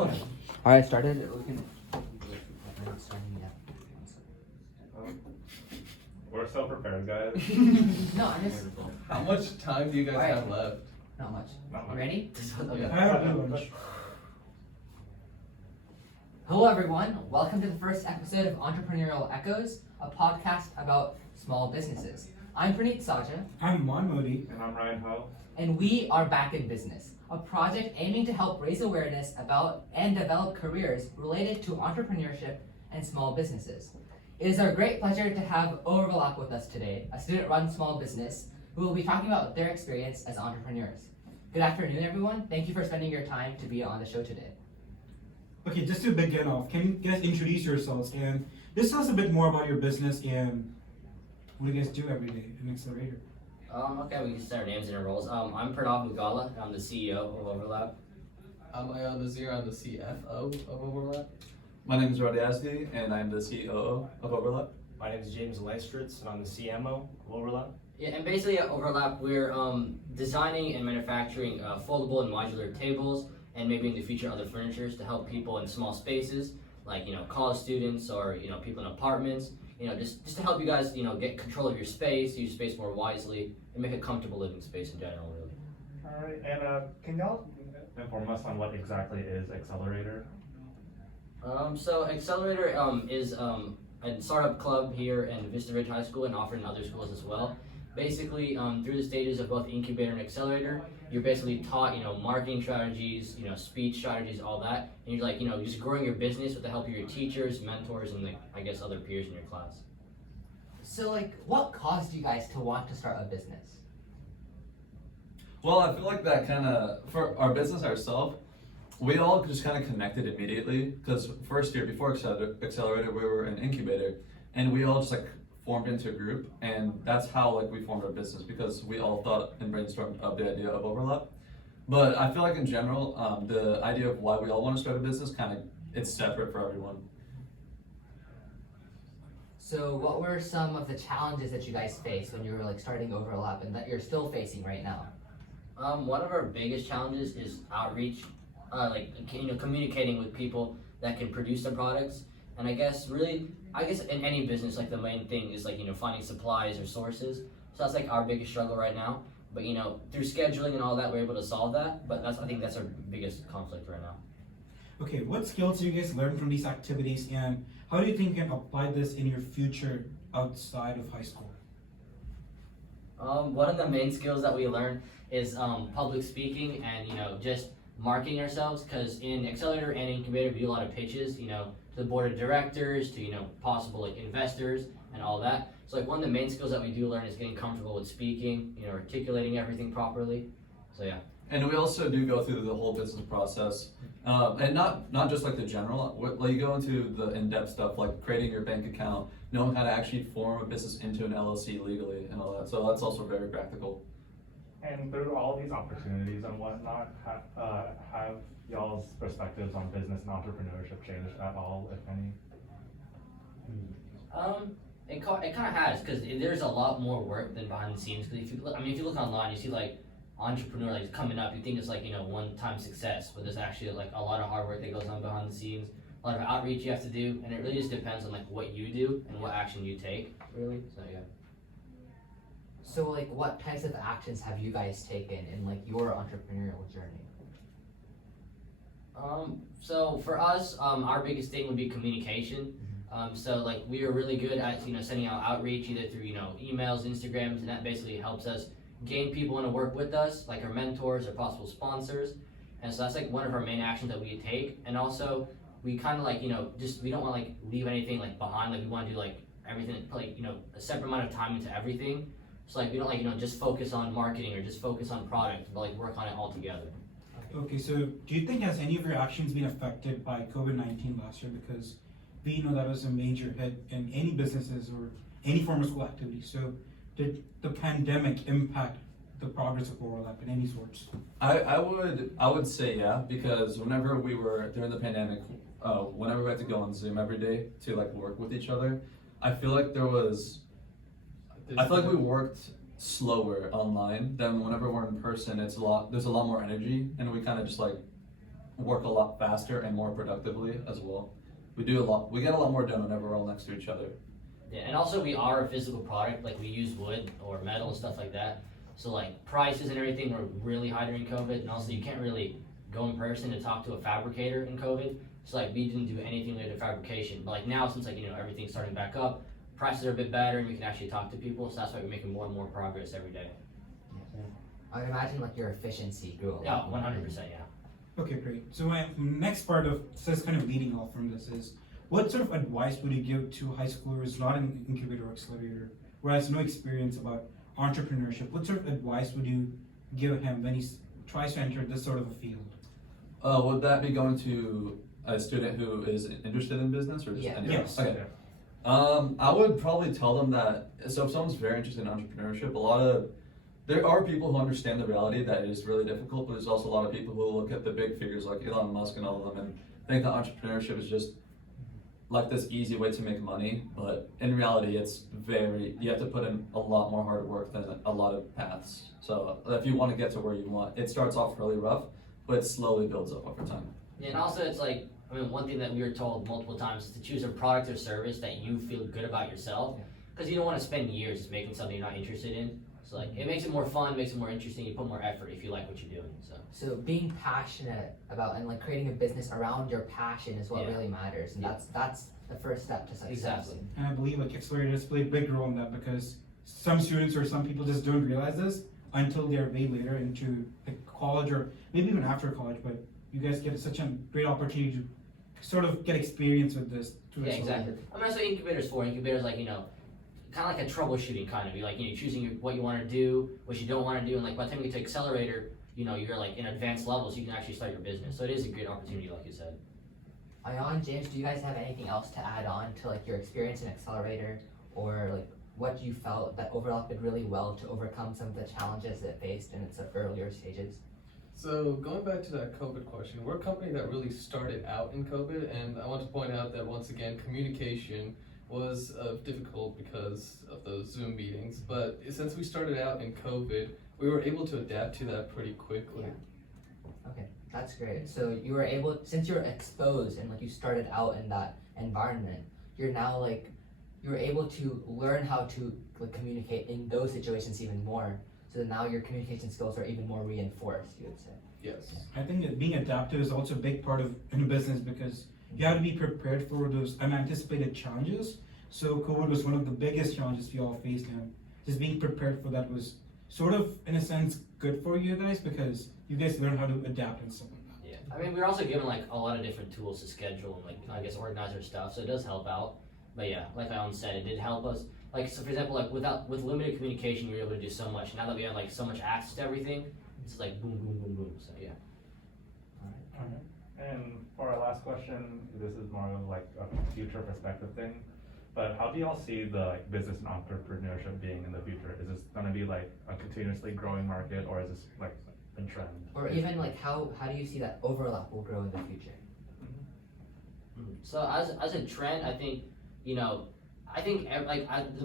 Alright, started. We can. We're so prepared, guys. No, I just. How much time do you guys have left? Not much. Not You much. ready? Okay. I have no lunch. Hello, everyone. Welcome to the first episode of Entrepreneurial Echoes, a podcast about small businesses. I'm Praneet Saja, I'm Mon Modi. And I'm Ryan Ho. and we are Back in Business, a project aiming to help raise awareness about and develop careers related to entrepreneurship and small businesses. It is our great pleasure to have Overlap with us today, a student-run small business who will be talking about their experience as entrepreneurs. Good afternoon, everyone. Thank you for spending your time to be on the show today. Okay, just to begin off, can you guys introduce yourselves and just tell us a bit more about your business and what do you guys do every day in Accelerator? Okay, we can say our names and our roles. I'm Pranav Mugala, and I'm the CEO of Overlap. I'm Ayaan Nazir, I'm the CFO of Overlap. My name is Roddy Asdi, and I'm the CEO of Overlap. My name is James Lystritz, and I'm the CMO of Overlap. Yeah, and basically at Overlap, we're designing and manufacturing foldable and modular tables, and maybe in the future other furnitures to help people in small spaces, like college students or people in apartments. Just to help you guys get control of your space, use space more wisely, and make a comfortable living space in general, really. Alright, and can y'all inform us on what exactly is Accelerator? So Accelerator is a startup club here in Vista Ridge High School and offered in other schools as well. Basically, through the stages of both Incubator and Accelerator, you're basically taught, marketing strategies, speech strategies, all that, and you're just growing your business with the help of your teachers, mentors, and other peers in your class. So, what caused you guys to want to start a business? Well, I feel like that kind of, for our business ourselves, we all just kind of connected immediately because first year before Accelerator, we were an incubator, and we all just formed into a group, and that's how we formed our business because we all thought and brainstormed of the idea of Overlap. But I feel like in general, the idea of why we all want to start a business it's separate for everyone. So what were some of the challenges that you guys faced when you were starting Overlap and that you're still facing right now? One of our biggest challenges is outreach, communicating with people that can produce the products. And I guess in any business, the main thing is finding supplies or sources. So that's our biggest struggle right now. But through scheduling and all that, we're able to solve that. But I think that's our biggest conflict right now. Okay, what skills do you guys learn from these activities and how do you think you can apply this in your future outside of high school? One of the main skills that we learn is public speaking and just marketing ourselves. Because in Accelerator and Incubator, we do a lot of pitches. To the board of directors, to possible investors and all that. So one of the main skills that we do learn is getting comfortable with speaking, articulating everything properly. So yeah. And we also do go through the whole business process, and not just the general. You go into the in-depth stuff like creating your bank account, knowing how to actually form a business into an LLC legally and all that. So that's also very practical. And through all these opportunities and whatnot, have y'all's perspectives on business and entrepreneurship changed at all, if any? It kind of has, because there's a lot more work than behind the scenes. Because if you look online, you see entrepreneur coming up, you think it's one-time success, but there's actually a lot of hard work that goes on behind the scenes, a lot of outreach you have to do, and it really just depends on what you do and what action you take, really. So yeah. So what types of actions have you guys taken in your entrepreneurial journey? So for us, our biggest thing would be communication. So we are really good at sending out outreach either through emails, Instagrams, and that basically helps us gain people want to work with us, like our mentors or possible sponsors. And so that's one of our main actions that we take. And also we kind of we don't want to leave anything behind. We want to do everything, put a separate amount of time into everything. So we don't just focus on marketing or just focus on product, but work on it all together. Okay, so do you think has any of your actions been affected by COVID-19 last year? Because we know that was a major hit in any businesses or any form of school activity. So did the pandemic impact the progress of Overlap in any sorts? I would say yeah, because whenever we were during the pandemic, whenever we had to go on Zoom every day to work with each other, I feel like we worked slower online than whenever we're in person. There's a lot more energy, and we kind of just work a lot faster and more productively as well. We get a lot more done whenever we're all next to each other. Yeah, and also we are a physical product, like we use wood or metal and stuff like that. So like prices and everything were really high during COVID, and also you can't really go in person to talk to a fabricator in COVID. So like we didn't do anything related to fabrication. But like now, since like everything's starting back up, prices are a bit better and we can actually talk to people. So that's why we're making more and more progress every day. I would imagine like your efficiency grew a lot. Yeah, 100%, yeah. Okay, great. So my next part of, so it's kind of leading off from this is, what sort of advice would you give to high schoolers not in incubator or accelerator, who has no experience about entrepreneurship? What sort of advice would you give him when he tries to enter this sort of a field? Would that be going to a student who is interested in business or just Yeah. anyone? Yes. Okay. I would probably tell them that, so if someone's very interested in entrepreneurship, there are people who understand the reality that it is really difficult, but there's also a lot of people who look at the big figures like Elon Musk and all of them and think that entrepreneurship is just like this easy way to make money, but in reality you have to put in a lot more hard work than a lot of paths. So if you want to get to where you want, it starts off really rough, but it slowly builds up over time. Yeah, and also it's like, one thing that we were told multiple times is to choose a product or service that you feel good about yourself, because you don't want to spend years just making something you're not interested in. So like, it makes it more fun, makes it more interesting, you put more effort if you like what you're doing, so. So being passionate about and like creating a business around your passion is what Yeah. really matters, and Yeah. that's the first step to success. Exactly. And I believe like Accelerator has played a big role in that, because some students or some people just don't realize this until they're way later into like college or maybe even after college, but you guys get such a great opportunity to sort of get experience with this through Yeah, Accelerator. exactly. That's what incubator's for. Incubator's like, kind of like a troubleshooting kind of. You're like, choosing what you want to do, what you don't want to do, and like by the time you get to Accelerator, you're like in advanced level, so you can actually start your business. So it is a good opportunity, like you said. Ayan, James, do you guys have anything else to add on to like your experience in Accelerator, or like what you felt that overlapped really well to overcome some of the challenges it faced in its earlier stages? So going back to that COVID question, we're a company that really started out in COVID, and I want to point out that once again, communication was difficult because of those Zoom meetings. But since we started out in COVID, we were able to adapt to that pretty quickly. Okay, that's great. So you were able, since you're exposed and like you started out in that environment, you're now like, you're able to learn how to like communicate in those situations even more. So that now your communication skills are even more reinforced, you would say. Yes. I think that being adaptive is also a big part of in business, because you have to be prepared for those unanticipated challenges. So COVID was one of the biggest challenges we all faced, and just being prepared for that was sort of, in a sense, good for you guys, because you guys learn how to adapt and stuff like that. Yeah. We're also given like a lot of different tools to schedule and like, I guess, organize our stuff, so it does help out. But yeah, like Alan said, it did help us. Like, so for example, like with limited communication, we were able to do so much. Now that we have like so much access to everything, it's like boom, boom, boom, boom, so yeah. And for our last question, this is more of like a future perspective thing, but how do y'all see the like business and entrepreneurship being in the future? Is this gonna be like a continuously growing market, or is this like a trend? Or even like how do you see that overlap will grow in the future? So as a trend, I think, the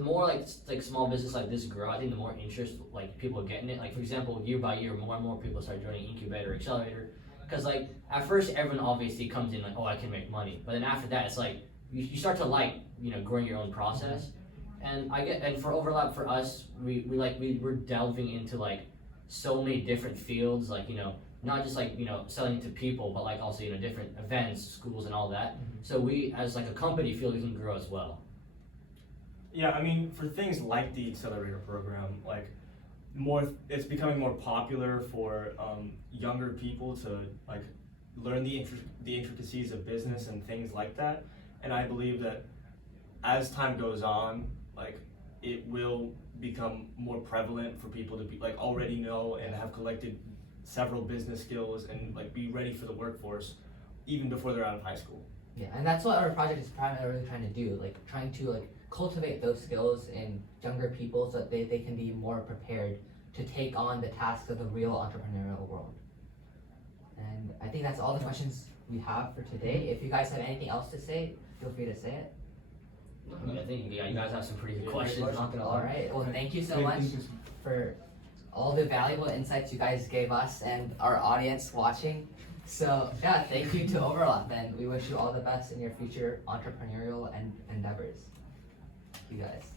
more like small business like this grow, I think the more interest like people are getting it. Like for example, year by year, more and more people start joining Incubator, Accelerator, because like at first everyone obviously comes in like, oh, I can make money, but then after that it's like you start to like growing your own process. And for overlap for us, we're delving into like so many different fields, like not just like selling to people, but like also different events, schools, and all that. So we as like a company feel we can grow as well. Yeah, for things like the Accelerator program, like it's becoming more popular for younger people to like learn the intricacies of business and things like that. And I believe that as time goes on, like it will become more prevalent for people to be like already know and have collected several business skills and like be ready for the workforce even before they're out of high school. Yeah, and that's what our project is primarily trying to do, like trying to like cultivate those skills in younger people so that they can be more prepared to take on the tasks of the real entrepreneurial world. And I think that's all the questions we have for today. If you guys have anything else to say, feel free to say it. I think you guys have some pretty good questions. Not gonna All lie. right, well, thank you so Great, much thank you. for all the valuable insights you guys gave us and our audience watching. So yeah, thank you to Overlap, and we wish you all the best in your future entrepreneurial endeavors. You guys.